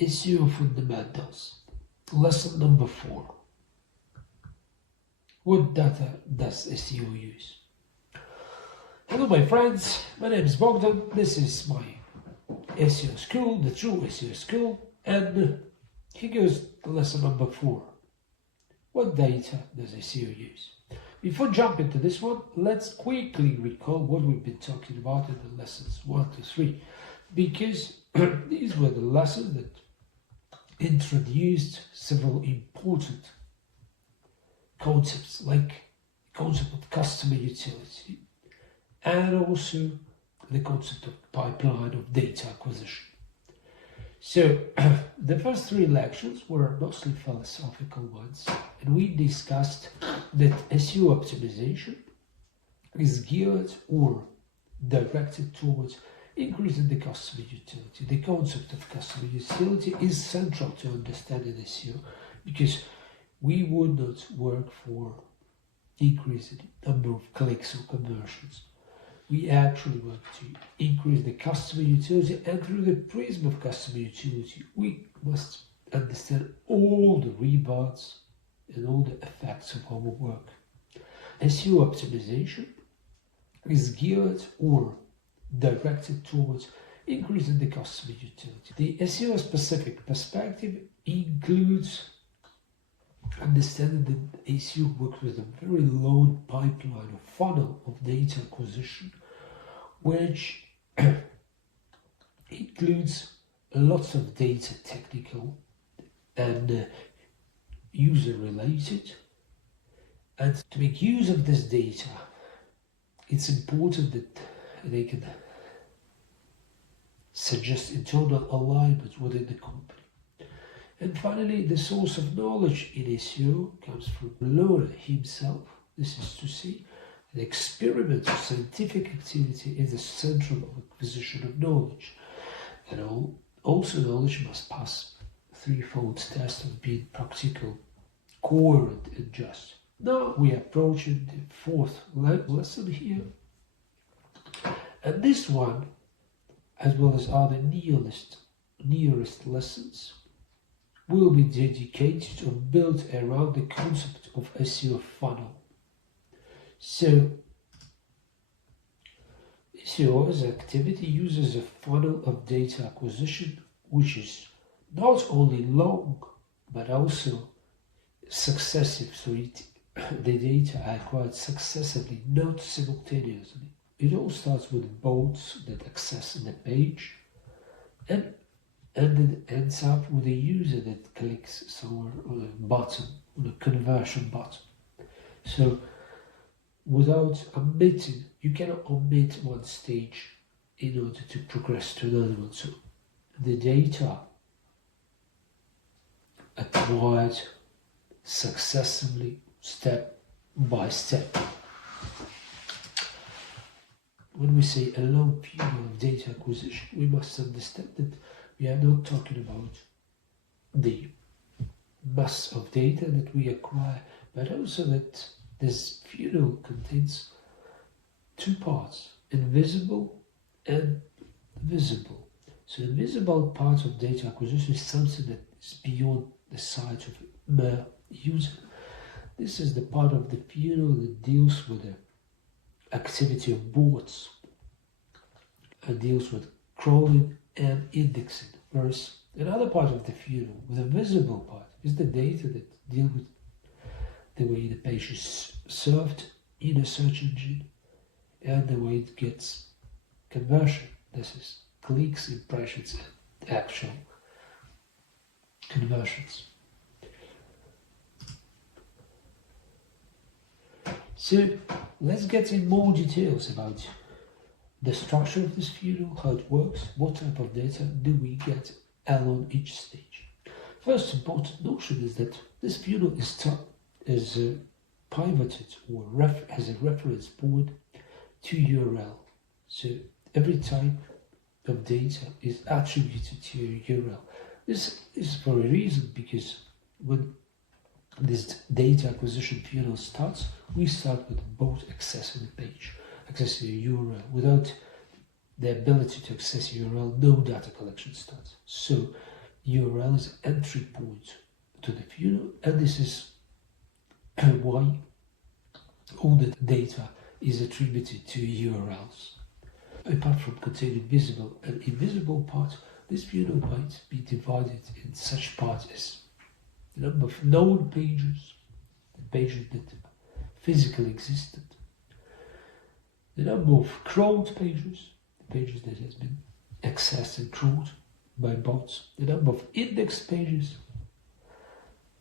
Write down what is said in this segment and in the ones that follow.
SEO Fundamentals, lesson number 4. What data does SEO use? Hello my friends, my name is Bohdan, this is my SEO school, the true SEO school, and here goes lesson number 4. What data does SEO use? Before jumping to this one, let's quickly recall what we've been talking about in the lessons 1 to 3, because these were the lessons that introduced several important concepts, like the concept of customer utility and also the concept of pipeline of data acquisition. So the first 3 lectures were mostly philosophical ones, and we discussed that SEO optimization is geared or directed towards increasing the customer utility. The concept of customer utility is central to understanding SEO, because we would not work for increasing the number of clicks or conversions. We actually want to increase the customer utility, and through the prism of customer utility, we must understand all the rebounds and all the effects of our work. SEO optimization is geared or directed towards increasing the customer utility. The SEO specific perspective includes understanding that SEO works with a very long pipeline or funnel of data acquisition, which includes lots of data, technical and user related. And to make use of this data, it's important that they can suggest internal alignment within the company. And finally, the source of knowledge in SEO comes from the learner himself. This is to say, the experiment or scientific activity is the central acquisition of knowledge. And also knowledge must pass threefold test of being practical, coherent and just. Now we are approaching the 4th lesson here. And this one, as well as other nearest lessons, will be dedicated or built around the concept of SEO funnel. So, SEO as activity uses a funnel of data acquisition, which is not only long, but also successive. So the data are acquired successively, not simultaneously. It all starts with bots that access the page, and it ends up with a user that clicks somewhere on a button, on a conversion button. So without omitting, you cannot omit one stage in order to progress to another one. So the data acquired successively, step by step. When we say a long period of data acquisition, we must understand that we are not talking about the mass of data that we acquire, but also that this funnel contains 2 parts, invisible and visible. So the visible part of data acquisition is something that is beyond the sight of a mere user. This is the part of the funnel that deals with the activity of bots and deals with crawling and indexing. Whereas another part of the funnel, the visible part, is the data that deal with the way the page is served in a search engine and the way it gets conversion. This is clicks, impressions, and actual conversions. So let's get in more details about the structure of this funnel, how it works, what type of data do we get along each stage. First important notion is that this funnel is pivoted or has a reference point to URL. So every type of data is attributed to a URL. This is for a reason, because when this data acquisition funnel starts, we start with both accessing the page, accessing a URL. Without the ability to access URL, no data collection starts. So URL is an entry point to the funnel, and this is why all the data is attributed to URLs. Apart from containing visible and invisible parts, this funnel might be divided in such parts as the number of known pages, the pages that physically existed, the number of crawled pages, the pages that has been accessed and crawled by bots, the number of indexed pages,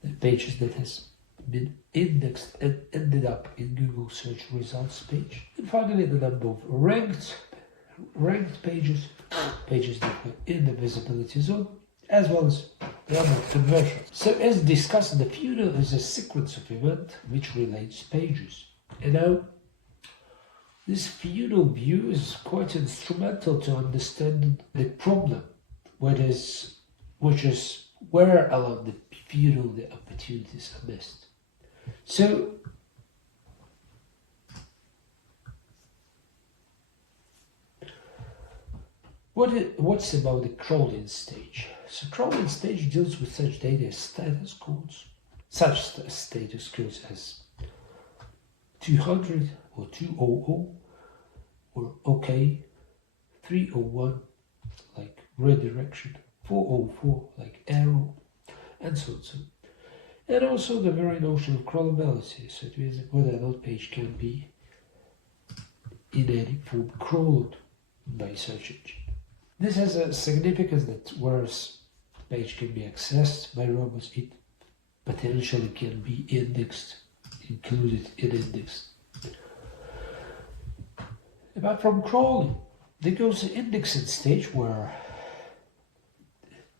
the pages that has been indexed and ended up in Google search results page, and finally the number of ranked pages, pages that were in the visibility zone, as well as the number of conversions. So as discussed, the funnel is a sequence of events which relates pages. And now this funnel view is quite instrumental to understanding the problem, which is where along the funnel the opportunities are missed. So what's about the crawling stage? So crawling stage deals with such data as status codes, such status codes as 200 or 200 or OK, 301 like redirection, 404 like arrow, and so on. And also the very notion of crawlability, so it means whether or not page can be in any form crawled by search engine. This has a significance that whereas the page can be accessed by robots, it potentially can be indexed, included in index. Apart from crawling, there goes the indexing stage where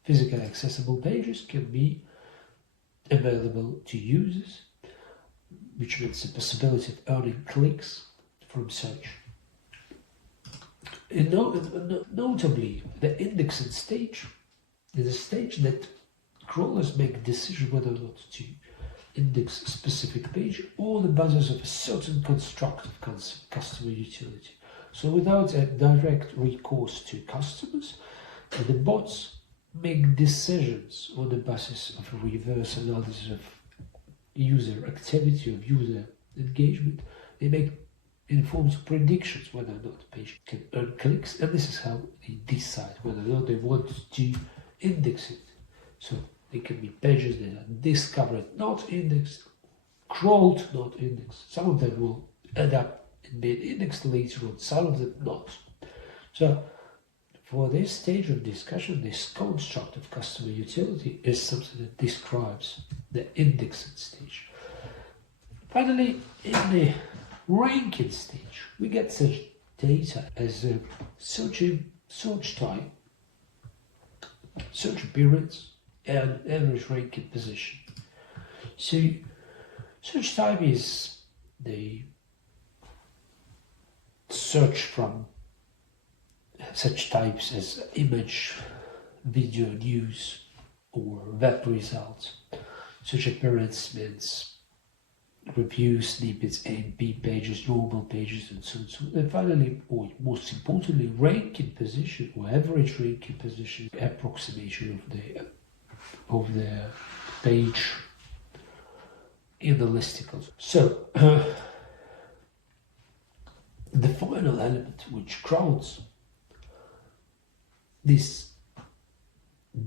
physically accessible pages can be available to users, which means the possibility of earning clicks from search. And notably, the indexing stage is a stage that crawlers make a decision whether or not to index a specific page or the basis of a certain construct of customer utility. So without a direct recourse to customers, the bots make decisions on the basis of a reverse analysis of user activity, of user engagement. They make informed predictions whether or not the page can earn clicks, and this is how they decide whether or not they want to index it. So they can be pages that are discovered, not indexed, crawled, not indexed. Some of them will end up in being indexed later on, some of them not. So for this stage of discussion, this construct of customer utility is something that describes the indexing stage. Finally, in the ranking stage, we get such data as search time, search appearance, and average ranking position. So search time is the search from such types as image, video, news, or web results. Search appearance means reviews, snippets, A and B pages, normal pages, and so on. And finally, or most importantly, ranking position or average ranking position, approximation of the page in the listicles. So the final element which crowds this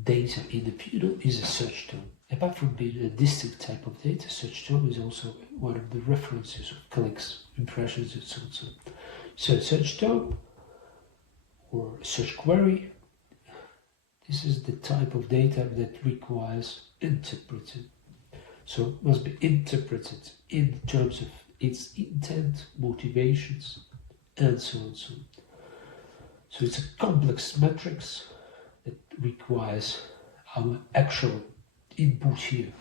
data in the funnel is a search term. Apart from being a distinct type of data, search term is also one of the references of clicks, impressions, and so on. So search term or search query, this is the type of data that requires interpreting. So it must be interpreted in terms of its intent, motivations, and so on. So it's a complex matrix that requires our actual input here.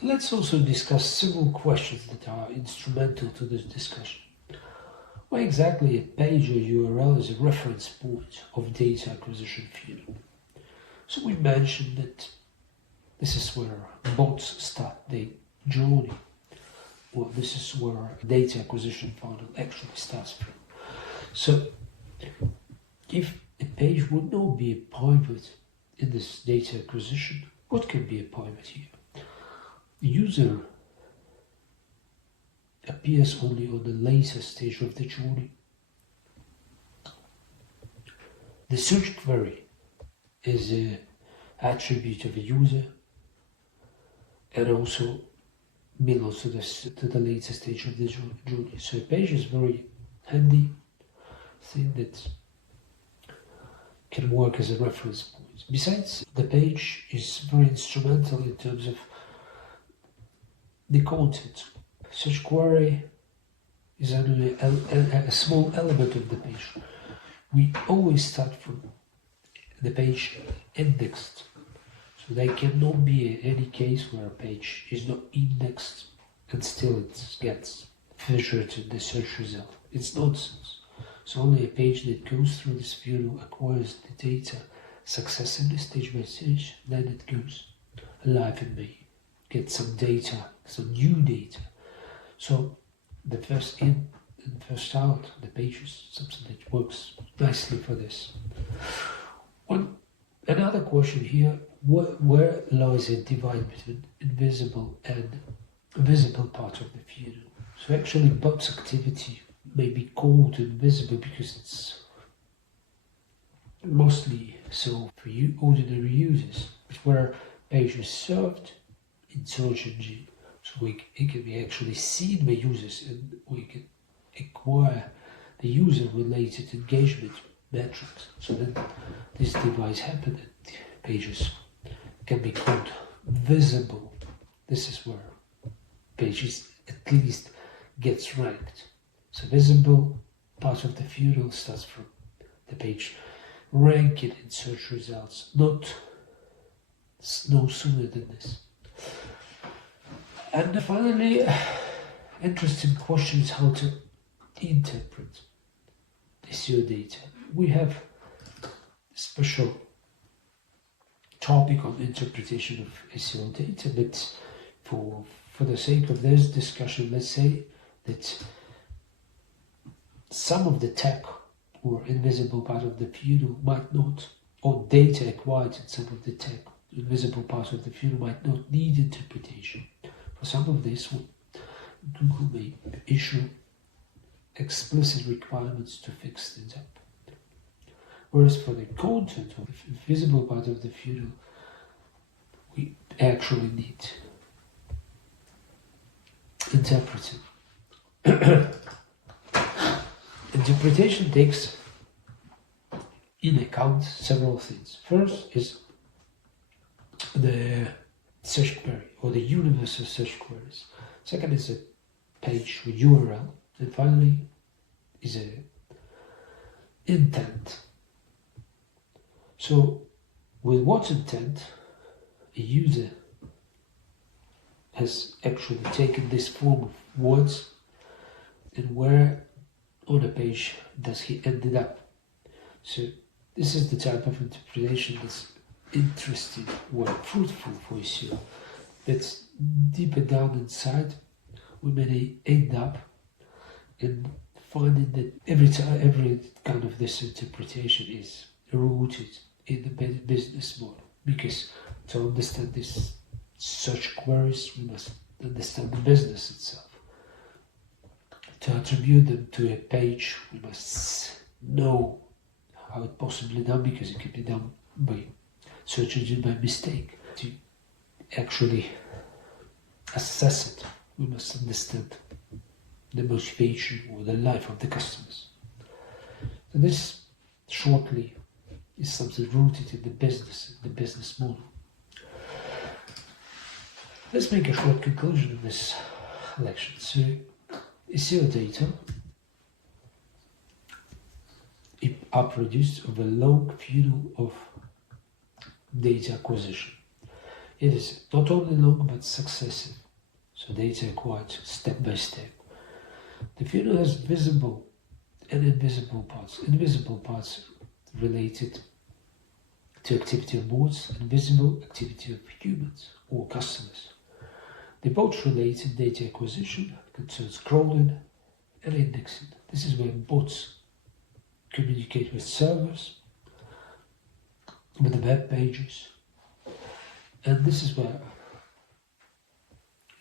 Let's also discuss several questions that are instrumental to this discussion. Why exactly a page or URL is a reference point of data acquisition funnel? So we mentioned that this is where bots start their journey, or this is where data acquisition funnel actually starts from. So if a page would not be a pivot in this data acquisition, what can be a pivot here? The user appears only on the later stage of the journey. The search query is an attribute of a user and also belongs to the later stage of the journey. So a page is very handy thing that can work as a reference point. Besides, the page is very instrumental in terms of the content. Search query is only a small element of the page. We always start from the page indexed. So there cannot be any case where a page is not indexed and still it gets featured in the search result. It's nonsense. So only a page that goes through this funnel acquires the data successively stage by stage, then it goes live and may get some data, some new data. So the first in and first out, the page is something that works nicely for this. Another question here, where lies a divide between invisible and visible part of the funnel? So actually bots activity may be called invisible because it's mostly so for ordinary users, but where page is served in search engine, so it can be actually seen by users and we can acquire the user related engagement metrics. So then this device happens and pages can be called visible. This is where pages at least gets ranked. So visible part of the funnel starts from the page ranking in search results, no sooner than this. And finally, interesting question is how to interpret SEO data. We have a special topic on interpretation of SEO data, but for the sake of this discussion, let's say that some of the tech or invisible part of the funnel might not, or data acquired in some of the tech, invisible part of the funnel might not need interpretation. For some of this, Google may issue explicit requirements to fix things up. Whereas for the content of the visible part of the funnel, we actually need interpreting. Interpretation takes in account several things. First is the search query or the universe of search queries. Second is a page with URL. And finally is a intent. So with what intent a user has actually taken this form of words and where on a page does he ended up. So this is the type of interpretation that's interesting or fruitful for SEO. That's deeper down inside we may end up in finding that every kind of this interpretation is rooted in the business model. Because to understand these search queries, we must understand the business itself. To attribute them to a page, we must know how it possibly done, because it can be done by search engine by mistake. To actually assess it, we must understand the motivation or the life of the customers. So this shortly is something rooted in the business model. Let's make a short conclusion of this lecture. So SEO data are produced of a long funnel of data acquisition. It is not only long but successive, so data acquired step by step. The funnel has visible and invisible parts. Invisible parts related to activity of bots and visible activity of humans or customers. The bot-related data acquisition concerns crawling and indexing. This is where bots communicate with servers with the web pages. And this is where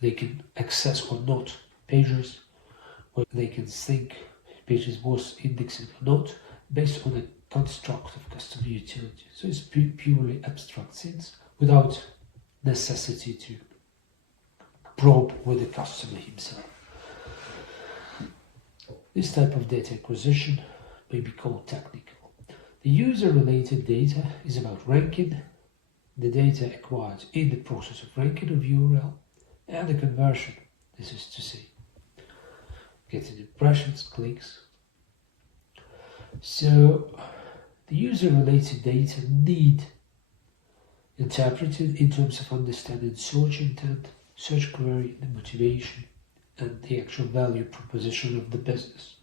they can access or not pages, where they can think pages worth indexing or not, based on a construct of customer utility. So it's purely abstract things without necessity to probe with the customer himself. This type of data acquisition may be called technical. The user-related data is about ranking, the data acquired in the process of ranking of URL, and the conversion, this is to say, getting impressions, clicks. So the user-related data need interpreted in terms of understanding search intent, search query, the motivation, and the actual value proposition of the business.